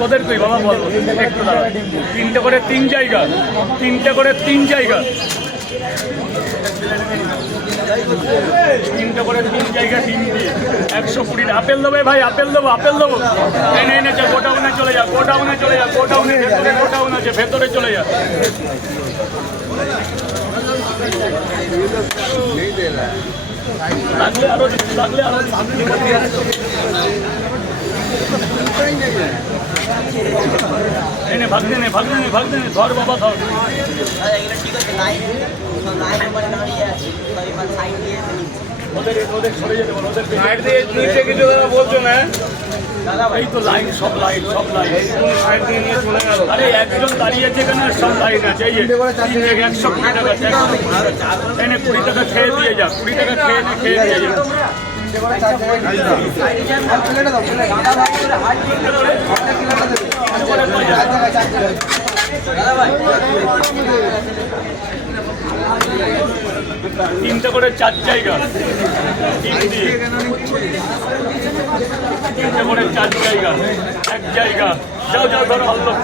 তোদের কই বাবা, বল। একটু তিনটে করে তিন জায়গা। তিনটে করে তিন জায়গা। তিনটে করে তিন জায়গা, তিন একশো কুড়ি আপেল দেবে ভাই, আপেল দেবো আপেল দেবো। এনে এনে যা গোডাউনে চলে যা, গোডাউনে চলে যা, গোডাউনে, ভেতরে গোডাউন আছে, ভেতরে চলে যা। ভাগতে নে ভাগতে নে ভাগতে নে ধর বাবা ধর। ঠিক আছে লাইন লাইন দাঁড়িয়ে আছে ওদের ওদের সরে যেতে বলো ওদের সাইড দিয়ে নিচে কিছু বলছো না? এই তো লাইন সব লাইন সব লাইন সাইড দিয়ে নিয়ে চলে গেল। আরে একজন দাঁড়িয়েছে কেন সব লাইন আছে এই একশো কুড়ি টাকা কুড়ি টাকা এনে কুড়ি টাকা খেয়ে দিয়ে যা কুড়ি টাকা খেয়ে নে খেয়ে দিয়ে যা। তিনটে করে চার জায়গায় তিনটে করে চার জায়গা। তিন দিয়ে। করে জায়গা এক জায়গা। যাও যাও ধরো আল্লাহ